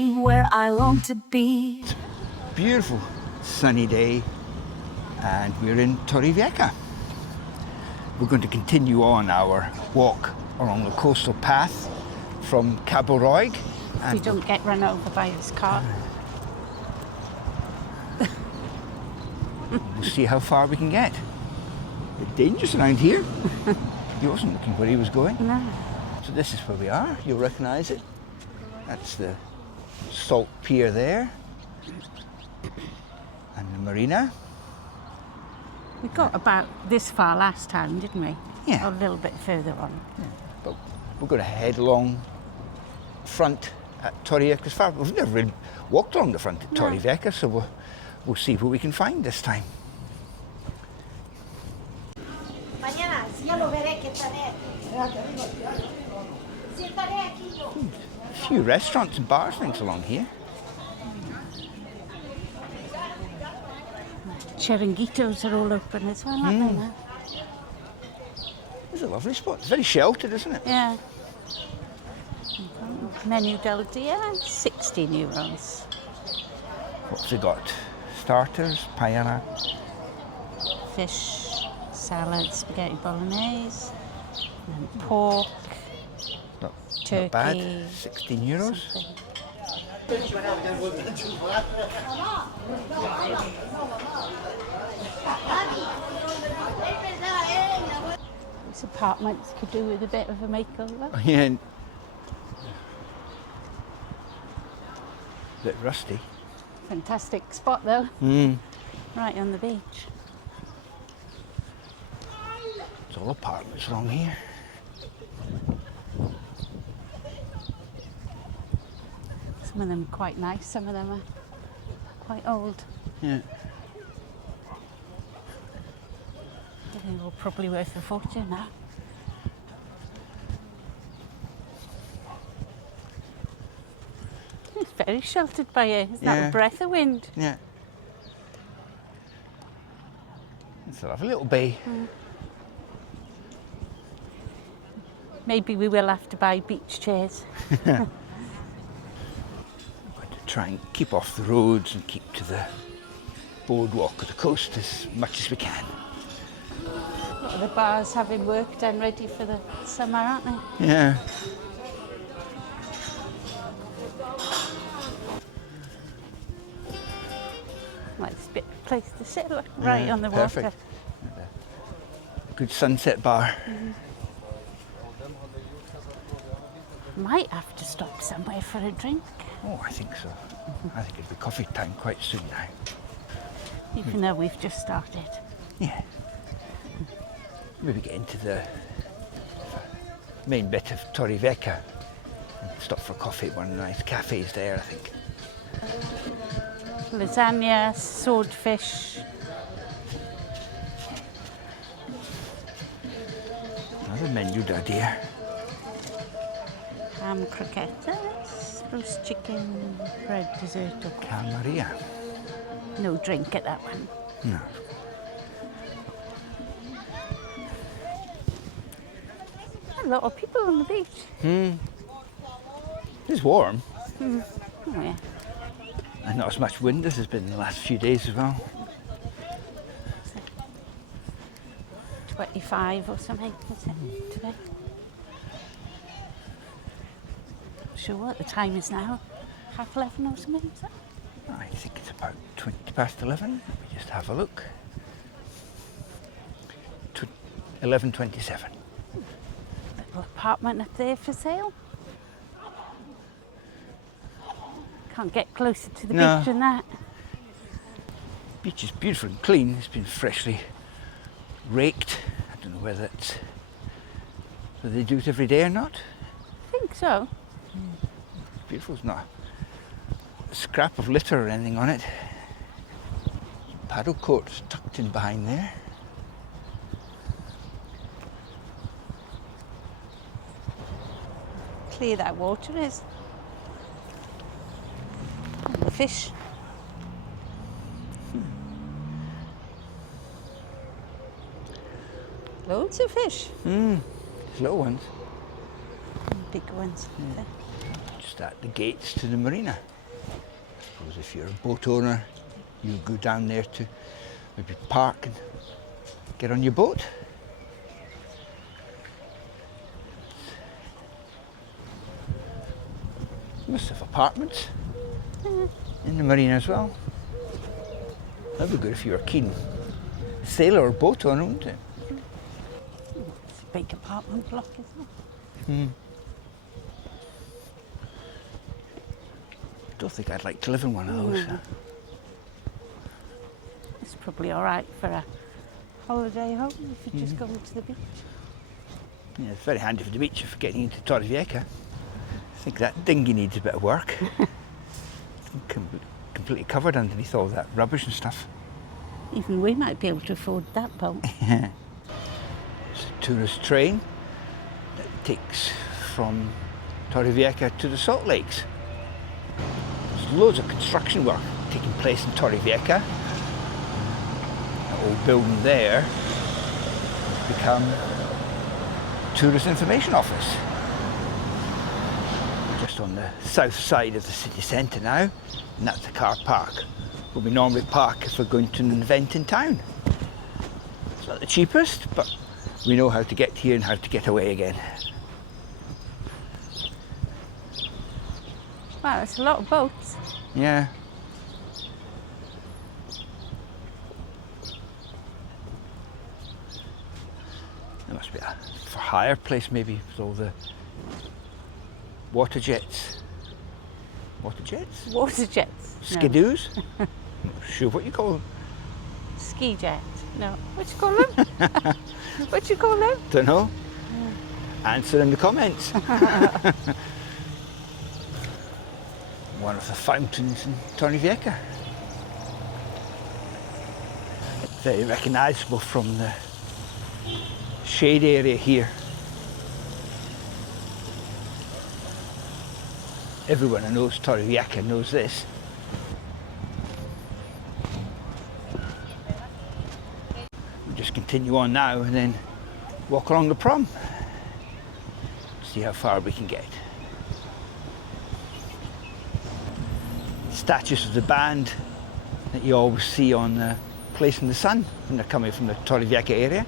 me where I long to be. It's a beautiful sunny day and we're in Torrevieja. We're going to continue on our walk along the coastal path from Cabo Roig. If we don't get run over by this car. We'll see how far we can get. A bit dangerous around here. He wasn't looking where he was going. No. So this is where we are. You'll recognise it. That's the Salt Pier there. And the marina. We got about this far last time, didn't we? Yeah. A little bit further on. Yeah. But we're going to head along front at Torrevieja. We've never really walked along the front at Torrevieja, so we'll see what we can find this time. A few restaurants and bars things along here. Chiringuitos are all open as well, aren't they now? It's a lovely spot. It's very sheltered, isn't it? Yeah. Menu del dia, €16. What's it got? Starters, paella. Fish, salad, spaghetti bolognese, and then pork, turkey. Not bad. €16. Something. This apartment could do with a bit of a makeover. Yeah. A bit rusty. Fantastic spot though, Mm. right on the beach. It's all apartments along here. Some of them are quite nice, some of them are quite old. Yeah. They're all probably worth a fortune now. It's very sheltered by here. It's not a breath of wind. Yeah. It's a lovely little bay. Maybe we will have to buy beach chairs. I'm going to try and keep off the roads and keep to the boardwalk of the coast as much as we can. A lot of the bars having work done ready for the summer, aren't they? Yeah. Nice bit of place to sit, look, right on the perfect. water. Good sunset bar. Might have to stop somewhere for a drink. Oh, I think so. I think it'll be coffee time quite soon now. Even though we've just started. Yeah. Maybe get into the main bit of Torrevieja and stop for coffee at one of the nice cafes there, I think. Lasagna, swordfish. Another menu idea. Ham croquettes, roast chicken, bread, dessert or Calmaria. no drink at that one. No. A lot of people on the beach. It's warm Oh yeah. and not as much wind as there's been in the last few days as well. 25 or something, is it, today? Not sure what the time is now. 11:30 or something, is it? I think it's about 20 past 11. Let me just have a look. 11:27. Little apartment up there for sale. Can't get closer to the beach than that. Beach is beautiful and clean. It's been freshly raked. I don't know whether they do it every day or not. I think so. Beautiful. It's not a scrap of litter or anything on it. Paddle courts tucked in behind there. Clear that water is. And the fish. Loads of fish. Little ones. And big ones. Just just at the gates to the marina. I suppose if you're a boat owner, you go down there to maybe park and get on your boat. Must have apartments in the marina as well. That'd be good if you were a keen sailor or boat owner, wouldn't it? It's a big apartment block, isn't it? Mm. I don't think I'd like to live in one of those. It's probably all right for a holiday home if you're just going to the beach. Yeah, it's very handy for the beach if you're getting into Torrevieja. I think that dinghy needs a bit of work. It's completely covered underneath all that rubbish and stuff. Even we might be able to afford that boat. It's a tourist train that takes from Torrevieja to the Salt Lakes. There's loads of construction work taking place in Torrevieja. That old building there has become a tourist information office. Just on the south side of the city centre now, and that's the car park where we normally park if we're going to an event in town. It's not the cheapest, but we know how to get here and how to get away again. Wow, there's a lot of boats. Yeah. There must be a for hire place maybe with all the water jets. Water jets? Water jets. Skidoos? I'm not sure what you call them. Ski jet. No. What you call them? What you call them? Don't know. Answer in the comments. One of the fountains in Torrevieja. Very recognisable from the shade area here. Everyone who knows Torrevieja knows this. We'll just continue on now and then walk along the prom. See how far we can get. Statues of the band that you always see on the Place in the Sun when they're coming from the Torrevieja area.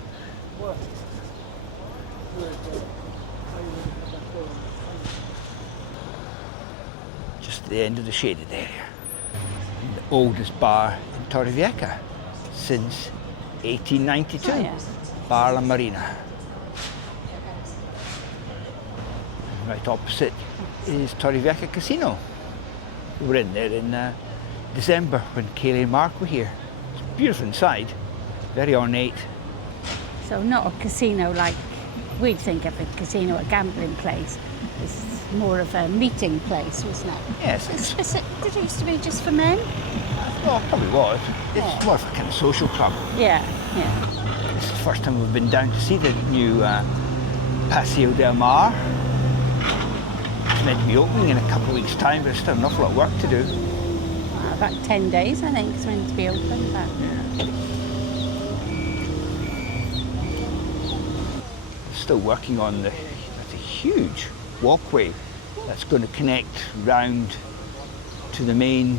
Just at the end of the shaded area. And the oldest bar in Torrevieja since 1892. Oh, yes. Bar La Marina. And right opposite is Torrevieja Casino. We were in there in December when Kayleigh and Mark were here. It's beautiful inside, very ornate. So not a casino like we'd think of a casino, a gambling place. It's more of a meeting place, wasn't it? Yes, Did it used to be just for men? well, it probably was. It's more of a kind of social club. Yeah, yeah. This is the first time we've been down to see the new Paseo del Mar. It's meant to be opening in a couple of weeks' time, but there's still an awful lot of work to do. About 10 days, I think, it's meant to be open. But Still working on that's a huge walkway that's going to connect round to the main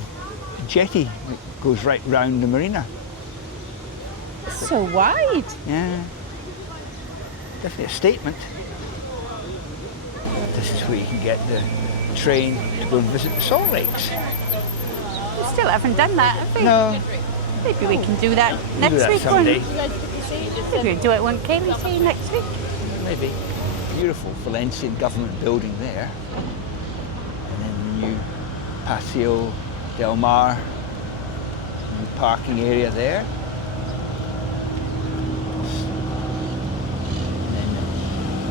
jetty that goes right round the marina. it's so wide. Yeah, definitely a statement. This is where you can get the train to go and visit the Salt Lakes. We still haven't done that, have we? No, Maybe we can do that we'll next do that week. someday. Maybe we'll do it when Kayleigh's here next week. Maybe. Beautiful Valencian government building there. And then the new Paseo del Mar, new parking area there.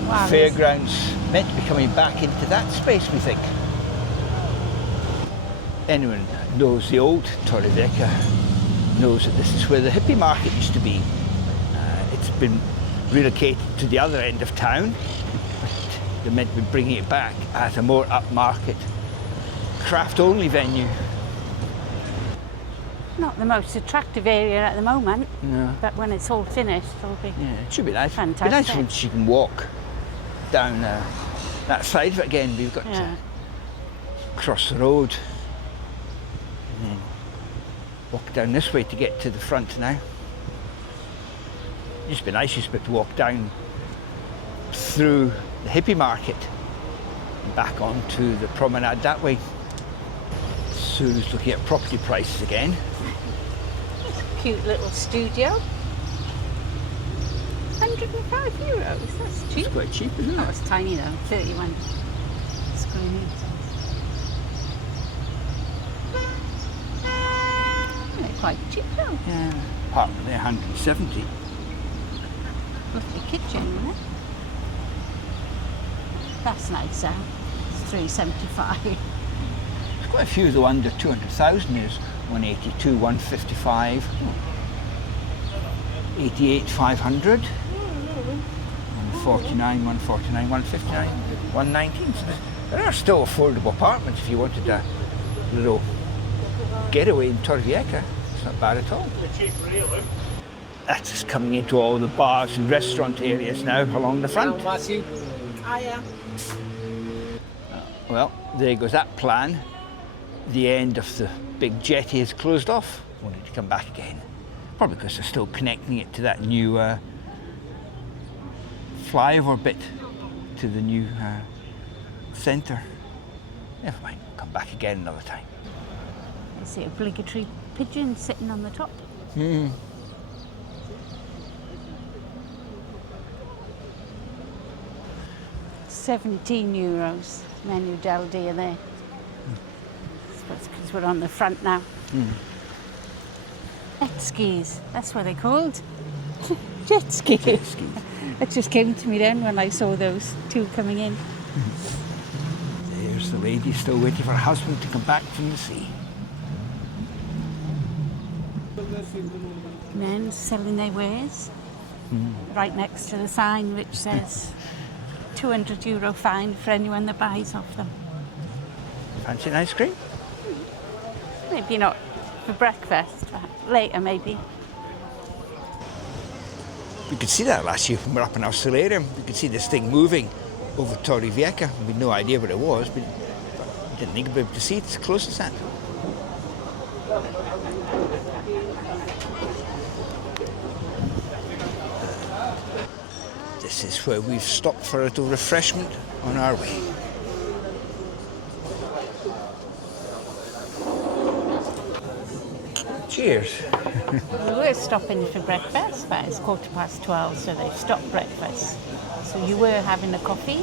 Wow, Fairgrounds meant to be coming back into that space, we think. Anyone knows the old Torrevieja knows that this is where the hippie market used to be. It's been relocated to the other end of town, but they're meant to be bringing it back as a more upmarket, craft-only venue. Not the most attractive area at the moment, No. but when it's all finished, it'll be Yeah, it should be nice. fantastic. It'd be nice when you can walk down that side of it again. We've got Yeah. across the road and then walk down this way to get to the front now. It used to be nice, used to be able to walk down through the hippie market and back onto the promenade that way. Sue's looking at property prices again. Cute little studio. €105. That's cheap. It's quite cheap, isn't Oh, it? it's tiny though. 31 square metres. They're quite cheap though. Yeah. Apartment there, 170. Lovely kitchen, isn't it? That's nice, though. It's 375. There's quite a few though under 200,000. There's 182, 155, 88, 500, 149, 149, 159, 119. So there are still affordable apartments if you wanted a little getaway in Torrevieja. It's not bad at all. That's just coming into all the bars and restaurant areas now along the front. Well, there goes that plan. The end of the big jetty is closed off. We'll need to come back again. Probably because they're still connecting it to that new flyover bit, to the new centre. Never mind, we'll come back again another time. You see obligatory pigeon sitting on the top. 17 euros menu del dia there. That's because we're on the front now. Jet skis, that's what they're called. Jet skis. Jet skis. It just came to me then when I saw those two coming in. There's the lady still waiting for her husband to come back from the sea. Men selling their wares right next to the sign which says €200 fine for anyone that buys off them. Fancy an ice cream? Maybe not for breakfast, but later maybe. We could see that last year when we were up in our solarium. We could see this thing moving over Torrevieja. We had no idea what it was, but we didn't think we'd be able to see it as close as that. This is where we've stopped for a little refreshment on our way. Cheers. We were stopping for breakfast, but it's 12:15, so they've stopped breakfast. So you were having a coffee,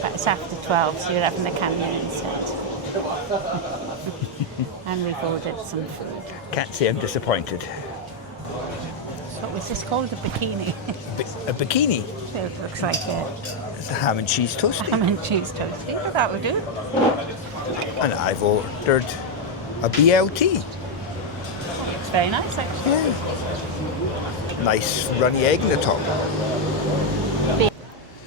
but it's after 12, so you're having a canyon instead. And we've ordered some food. Can't say I'm disappointed. What was this called? A bikini? A bikini. It looks like a It's a ham and cheese toasty. ham and cheese toasty, but that would do. And I've ordered a BLT. It's very nice, actually. Nice runny egg in the top.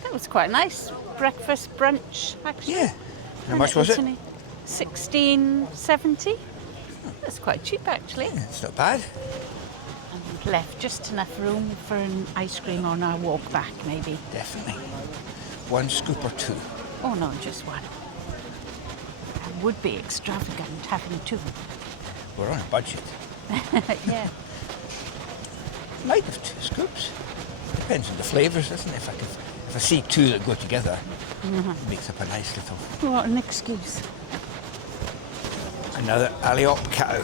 That was quite nice. Breakfast brunch, actually. Yeah. How much was it? only $16.70. That's quite cheap, actually. It's not bad. And we've left just enough room for an ice cream on our walk back, maybe. Definitely. One scoop or two. Oh no, just one. That would be extravagant having two. We're on a budget. Yeah. Might have two scoops. Depends on the flavours, doesn't it? If I see two that go together, it makes up a nice little. What an excuse. Another Aliop cow.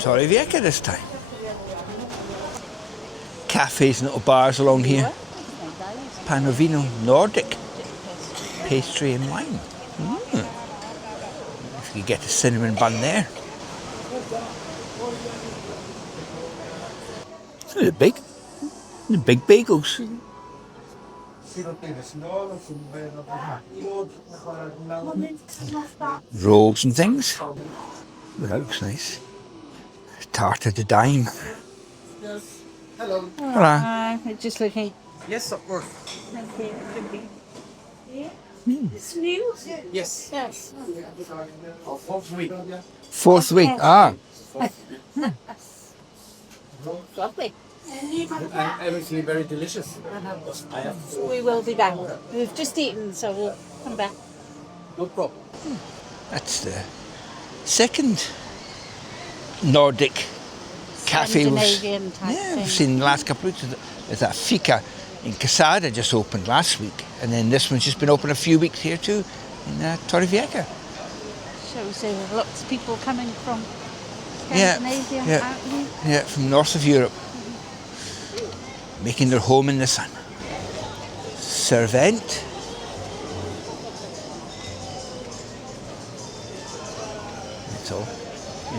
Torrevieja this time. Cafes and little bars along here. Panovino Nordic. Pastry and wine. If you get a cinnamon bun there. They're big. They're big bagels. Rolls and things. Oh, that looks nice. Tarte de dime. Hello. Hola. Just looking. Yes, of course. Thank you. It's new? Yes. Yes. Fourth week. Fourth week. Ah. Lovely. And actually very delicious. I have We will be back. We've just eaten, so we'll come back. no problem. That's the second Nordic cafe Scandinavian type we've thing. seen in the last couple of weeks. There's that Fika in Quesada just opened last week, and then this one's just been open a few weeks here too in Torrevieja. Shows there are lots of people coming from Yeah, Scandinavia yeah. out here. Yeah, from north of Europe, making their home in the sun. Servent. That's all.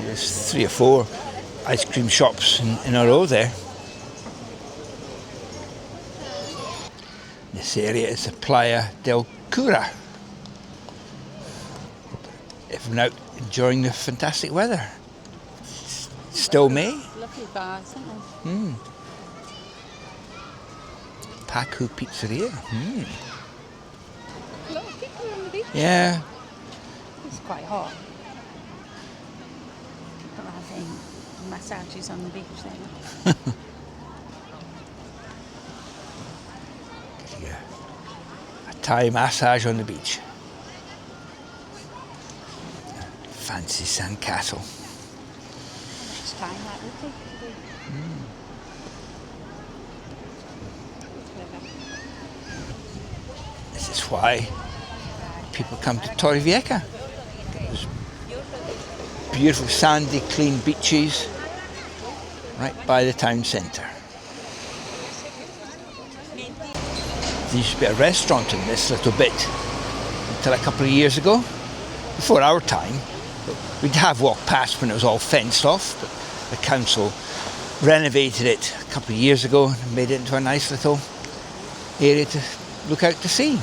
There's 3 or 4 ice cream shops in a row there. This area is the Playa del Cura. Everyone out enjoying the fantastic weather. It's still May. Lovely bars, aren't they? Pacu Pizzeria. A lot of people on the beach. Yeah. It's quite hot. People are having massages on the beach there. Yeah. A Thai massage on the beach. Fancy sandcastle. Next time that would be. This is why people come to Torrevieja. There's beautiful sandy, clean beaches right by the town centre. There used to be a restaurant in this little bit until a couple of years ago. Before our time, we'd have walked past when it was all fenced off, but the council renovated it a couple of years ago and made it into a nice little area to look out to sea.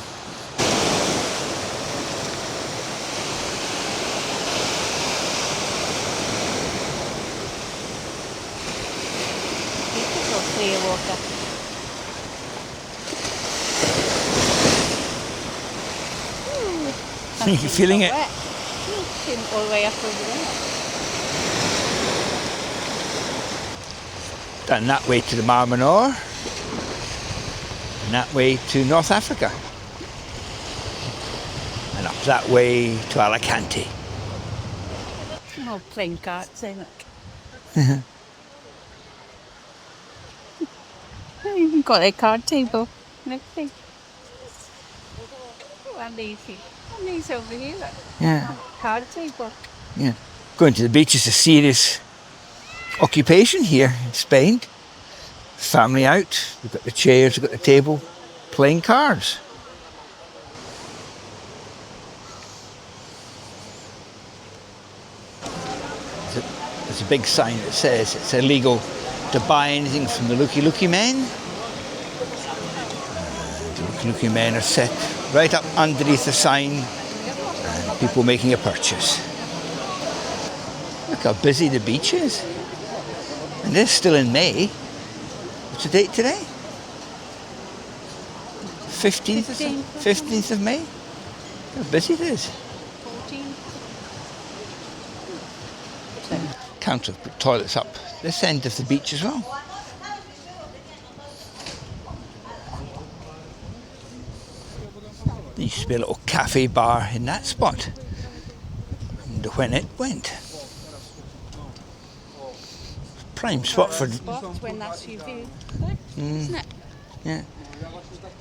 Beautiful clear water. You feeling it? Wet. Came all the way up over there. Down that way to the Mar Menor, and that way to North Africa, and up that way to Alicante. Some old plain carts, eh, look. You've got a card table and everything. Oh, and easy. And these over here, look. Yeah, Card table. yeah. Going to the beach is a serious occupation here in Spain. Family out, we've got the chairs, we've got the table, playing cards. There's a big sign that says it's illegal to buy anything from the looky men. The looky men are set right up underneath the sign and people making a purchase. Look how busy the beach is. And it's still in May. What's the date today? 15th of May? How busy it is. 14. Council have put toilets up this end of the beach as well. There used to be a little cafe bar in that spot. And when it went. Prime spot for... Spots when that's your view, isn't it? Yeah.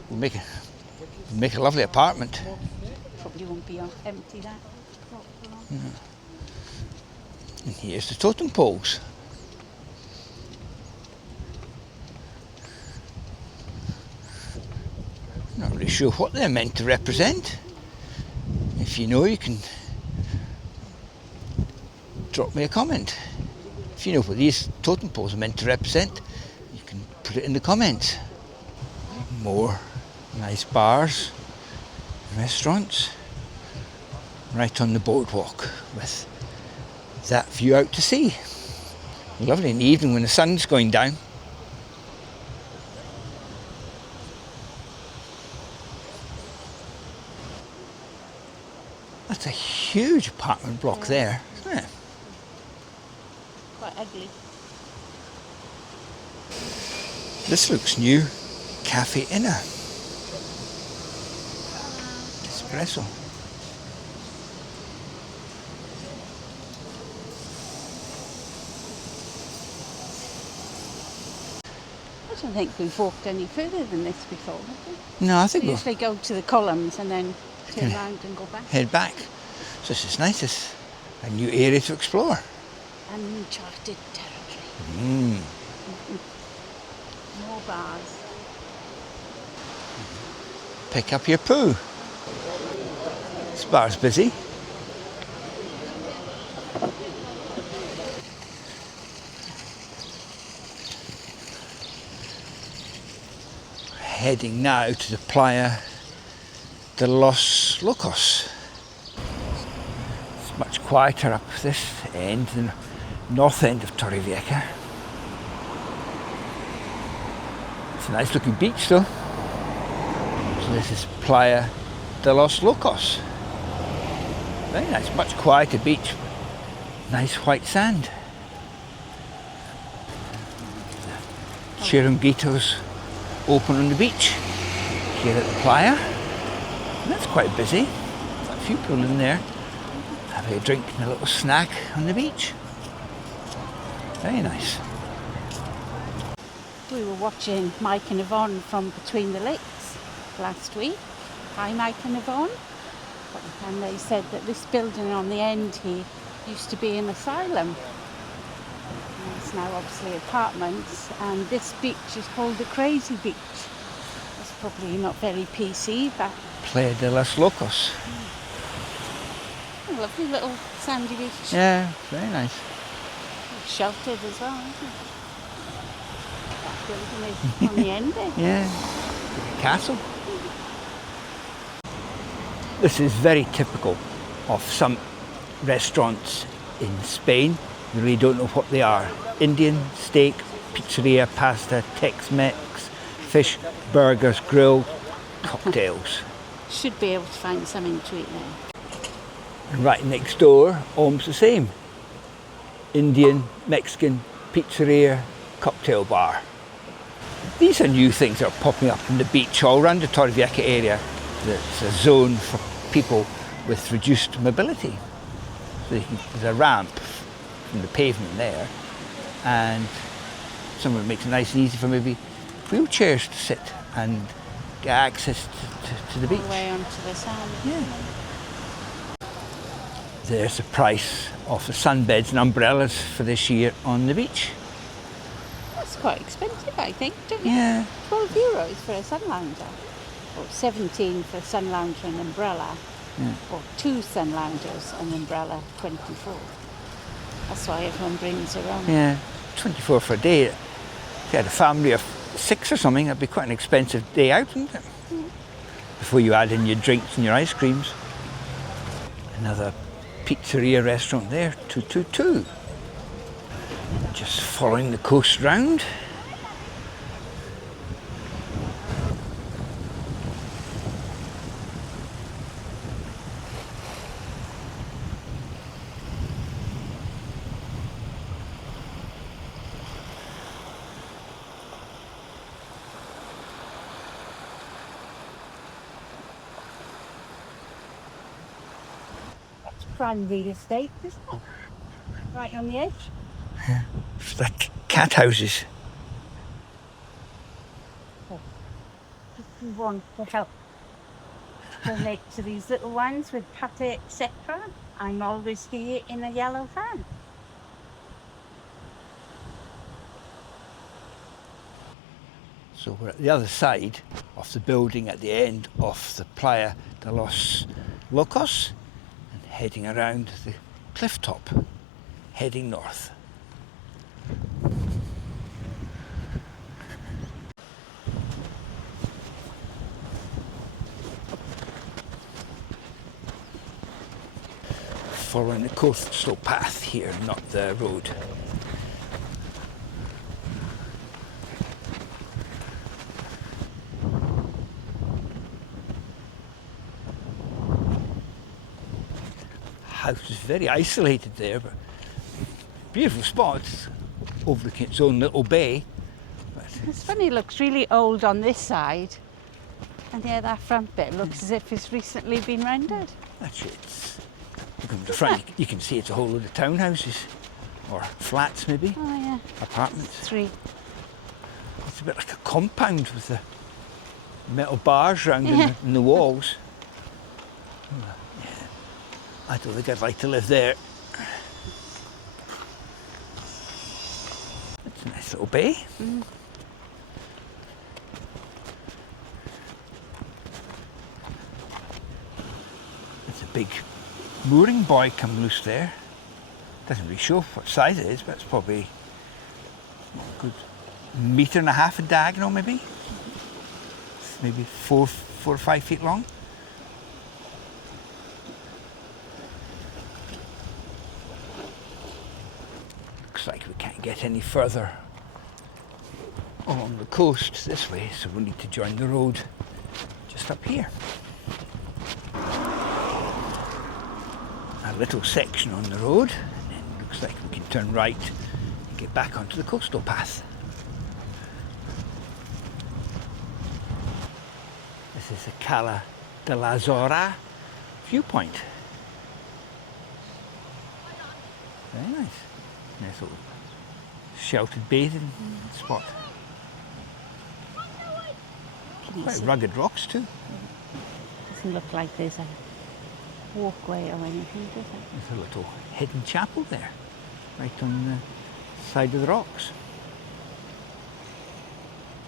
We'll make a lovely apartment. Probably won't be empty that. And here's the totem poles. Not really sure what they're meant to represent. If you know, you can drop me a comment. If you know what these totem poles are meant to represent, you can put it in the comments. More nice bars, restaurants, right on the boardwalk with that view out to sea. Lovely in the evening when the sun's going down. That's a huge apartment block there, isn't it? Quite ugly. This looks new. Cafe Inner. Espresso. I don't think we've walked any further than this before, have we? No, I think We we'll usually go to the columns and then turn around and go back. head back. So this is nice. It's a new area to explore. Uncharted territory. Mm. More bars. Pick up your poo. This bar's busy. Heading now to the Playa de los Locos. It's much quieter up this end, the north end of Torrevieja. It's a nice looking beach though. So this is Playa de los Locos. Very nice, much quieter beach. Nice white sand. Chiringuitos open on the beach here at the Playa. And that's quite busy. Got a few people in there having a drink and a little snack on the beach. Very nice. We were watching Mike and Yvonne from Between the Lakes last week. Hi Mike and Yvonne. And they said that this building on the end here used to be an asylum. It's now obviously apartments, and this beach is called the Crazy Beach. It's probably not very PC, but Playa de los Locos. a lovely little sandy beach. Yeah, very nice. Sheltered as well, isn't it? That building is on the end there. Yeah, castle. This is very typical of some restaurants in Spain. You really don't know what they are. Indian, steak, pizzeria, pasta, Tex-Mex, fish, burgers, grilled, cocktails. Should be able to find something to eat there. And right next door, almost the same. Indian, Mexican, pizzeria, cocktail bar. These are new things that are popping up on the beach all around the Torrevieja area. It's a zone for people with reduced mobility. So there's a ramp from the pavement there, and someone makes it nice and easy for maybe wheelchairs to sit and get access to the beach. All the way onto the sand. Yeah. There's the price of the sunbeds and umbrellas for this year on the beach. That's quite expensive, I think, don't you? Yeah. €12 for a sun lounger, or 17 for a sun lounger and umbrella, or 2 sun loungers and umbrella, 24. That's why everyone brings their own. Yeah, 24 for a day. If you had a family of 6 or something, that'd be quite an expensive day out, wouldn't it? Before you add in your drinks and your ice creams. Another pizzeria restaurant there, 222. Just following the coast round. Prime real estate, isn't it? Right on the edge. It's the cat houses. If you want to help donate to these little ones with pate, etc., I'm always here in a yellow van. So we're at the other side of the building at the end of the Playa de los Locos, and heading around the cliff top, heading north. Following the coastal path here, not the road. House is very isolated there, but beautiful spot, overlooking its own little bay. But It's funny, it looks really old on this side, and yeah, that front bit looks as if it's recently been rendered. actually, you come to the front, you can see it's a whole load of townhouses, or flats maybe, Oh yeah, apartments. 3. It's a bit like a compound with the metal bars round in the walls. Yeah. I don't think I'd like to live there. It's a nice little bay. There's a big mooring buoy come loose there. Doesn't really show what size it is, but it's probably a good 1.5 meters in diagonal, maybe. It's maybe 4 or 5 feet long. Looks like we can't get any further along the coast this way, so we'll need to join the road just up here. A little section on the road, and then looks like we can turn right and get back onto the coastal path. This is the Cala de la Zora viewpoint. Very nice. Nice little sheltered bathing spot. Quite rugged rocks too. Doesn't look like there's a walkway or anything, does it? There's a little hidden chapel there, right on the side of the rocks.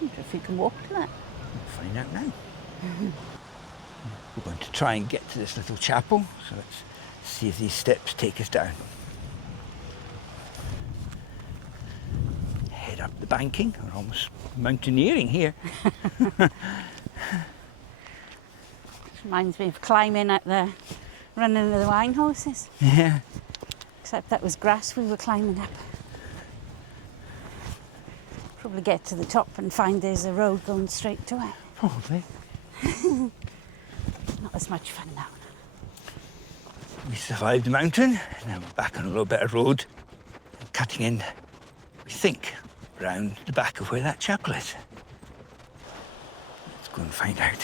I wonder if we can walk to that. We'll find out now. We're going to try and get to this little chapel, so let's see if these steps take us down. Head up the banking, we're almost mountaineering here. Reminds me of climbing at the running of the wine horses. Yeah. Except that was grass we were climbing up. Probably get to the top and find there's a road going straight to it. Probably. Not as much fun now. We survived the mountain, and now we're back on a little bit of road, cutting in, we think, round the back of where that chapel is. Let's go and find out.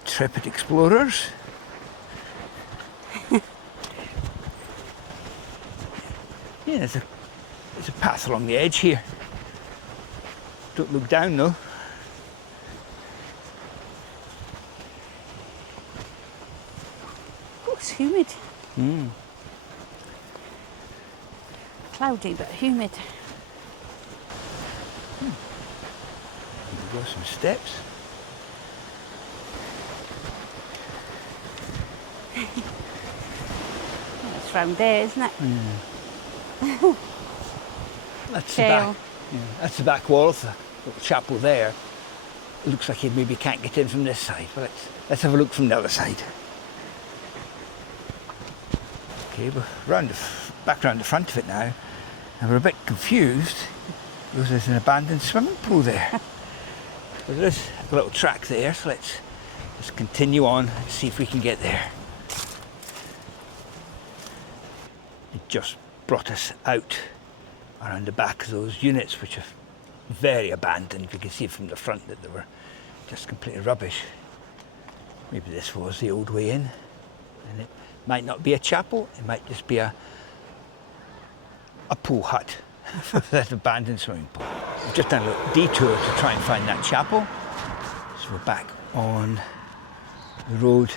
Intrepid explorers. Yeah, there's a path along the edge here. Don't look down though. Oh, it's humid. Cloudy but humid. We've got some steps. It's round there, isn't it? That's the back. Yeah, that's the back wall of the little chapel there. It looks like you maybe can't get in from this side, but let's have a look from the other side. Okay, we're back round the front of it now, and we're a bit confused because there's an abandoned swimming pool there. But there is a little track there, so let's continue on and see if we can get there. It just brought us out around the back of those units, which are very abandoned. You can see from the front that they were just completely rubbish. Maybe this was the old way in, and it might not be a chapel, it might just be a pool hut for that abandoned swimming pool. We've just done a little detour to try and find that chapel, so we're back on the road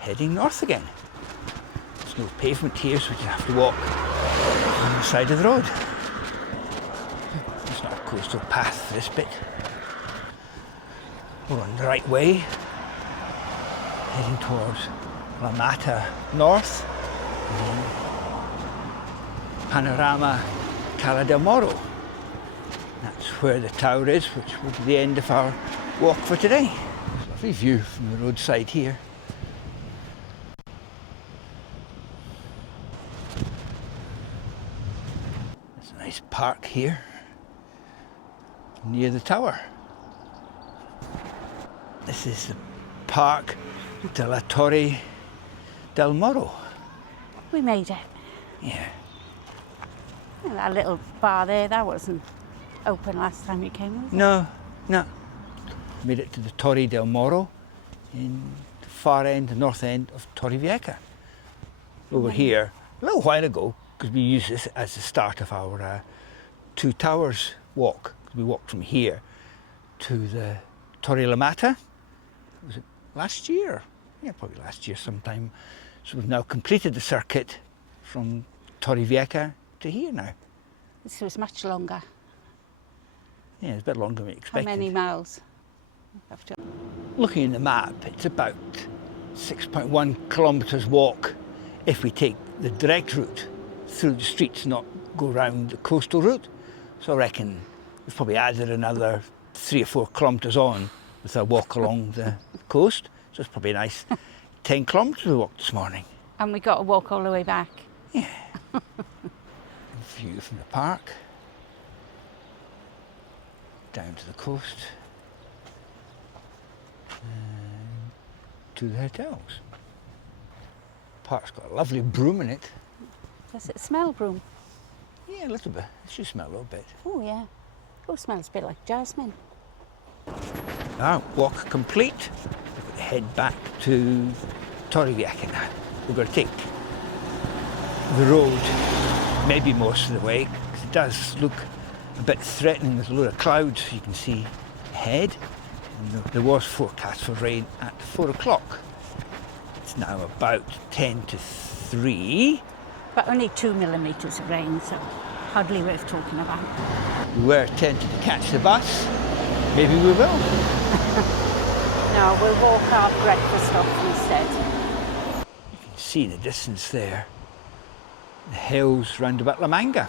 heading north again. There's no pavement here, so we just have to walk on the side of the road. It's not a coastal path for this bit. We're on the right way, heading towards La Mata north, and then Panorama Torre del Moro. That's where the tower is, which will be the end of our walk for today. There's a lovely view from the roadside here. There's a nice park here near the tower. This is the Park de la Torre del Moro. We made it. Yeah. And that little bar there, that wasn't open last time you came, was it? No. Made it to the Torre del Moro in the far end, the north end of Torrevieja. Over here, a little while ago, because we used this as the start of our 2 towers walk. We walked from here to the Torre del Moro. Was it last year? Yeah, probably last year sometime. So we've now completed the circuit from Torrevieja to here now. This was much longer. Yeah, it's a bit longer than we expected. How many miles? After Looking in the map, it's about 6.1 kilometres walk if we take the direct route through the streets, not go round the coastal route. So I reckon we've probably added another 3 or 4 kilometres on with our walk along the coast. So it's probably a nice 10 kilometres we walked this morning. And we got to walk all the way back. Yeah. View from the park. Down to the coast. And to the hotels. Park's got a lovely broom in it. Does it smell, broom? Yeah, a little bit. It should smell a little bit. Oh, yeah. Oh, smells a bit like jasmine. Now, walk complete. We're going to head back to Torrevieja now. We're going to take the road, maybe most of the way, because it does look a bit threatening. There's a load of clouds you can see ahead. And there was forecast for rain at 4 o'clock. It's now about 10 to 3. But only 2 millimetres of rain, so hardly worth talking about. We were tempted to catch the bus. Maybe we will. No, we'll walk our breakfast off instead. You can see in the distance there the hills round about La Manga.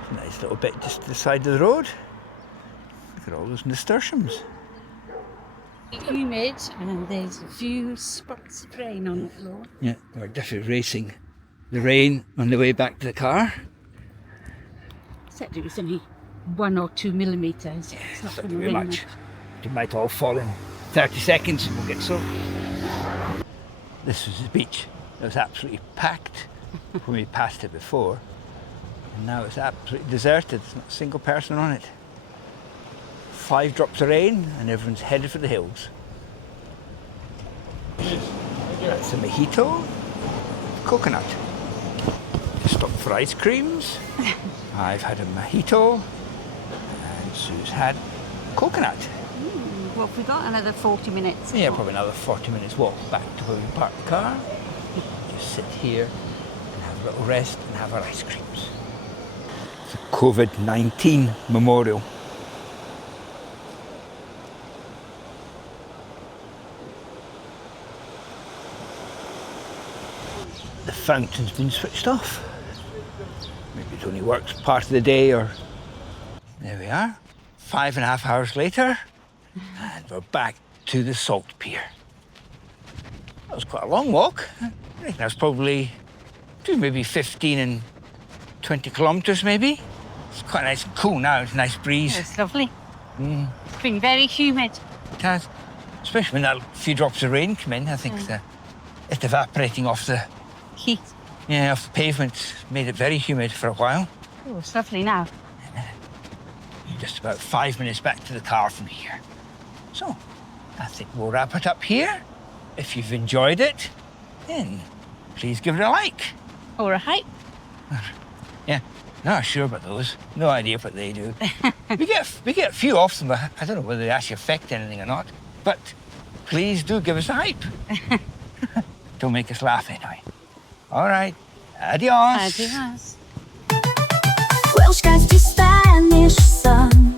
It's a nice little bit just to the side of the road. Look at all those nasturtiums. Humid, and there's a few spots of rain on the floor. Yeah, we're definitely racing the rain on the way back to the car. Said it was only 1 or 2 millimetres. It's not going to rain much. It might all fall in 30 seconds and we'll get soaked. This was the beach. It was absolutely packed when we passed it before. And now it's absolutely deserted. There's not a single person on it. 5 drops of rain and everyone's headed for the hills. That's a mojito. Coconut. Stop for ice creams. I've had a mojito. And Sue's had coconut. Well, we got another 40 minutes. Yeah, probably another 40 minutes walk back to where we parked the car. Just sit here and have a little rest and have our ice creams. It's a COVID-19 memorial. The fountain's been switched off. Maybe it only works part of the day, or... There we are. 5.5 hours later, and we're back to the Salt Pier. That was quite a long walk. I think that was probably between maybe 15 and 20 kilometres, maybe. It's quite nice and cool now. It's a nice breeze. It's lovely. It's been very humid. It has. Especially when that few drops of rain come in. I think it's evaporating off the... Heat. Yeah, off the pavement. Made it very humid for a while. Oh, it's lovely now. Just about 5 minutes back to the car from here. So, I think we'll wrap it up here. If you've enjoyed it, then please give it a like. Or a hype. Yeah, not sure about those. No idea what they do. we get a few off them, but I don't know whether they actually affect anything or not. But please do give us a hype. Don't make us laugh anyway. All right, adios. Adios. Welsh guys to Spanish son.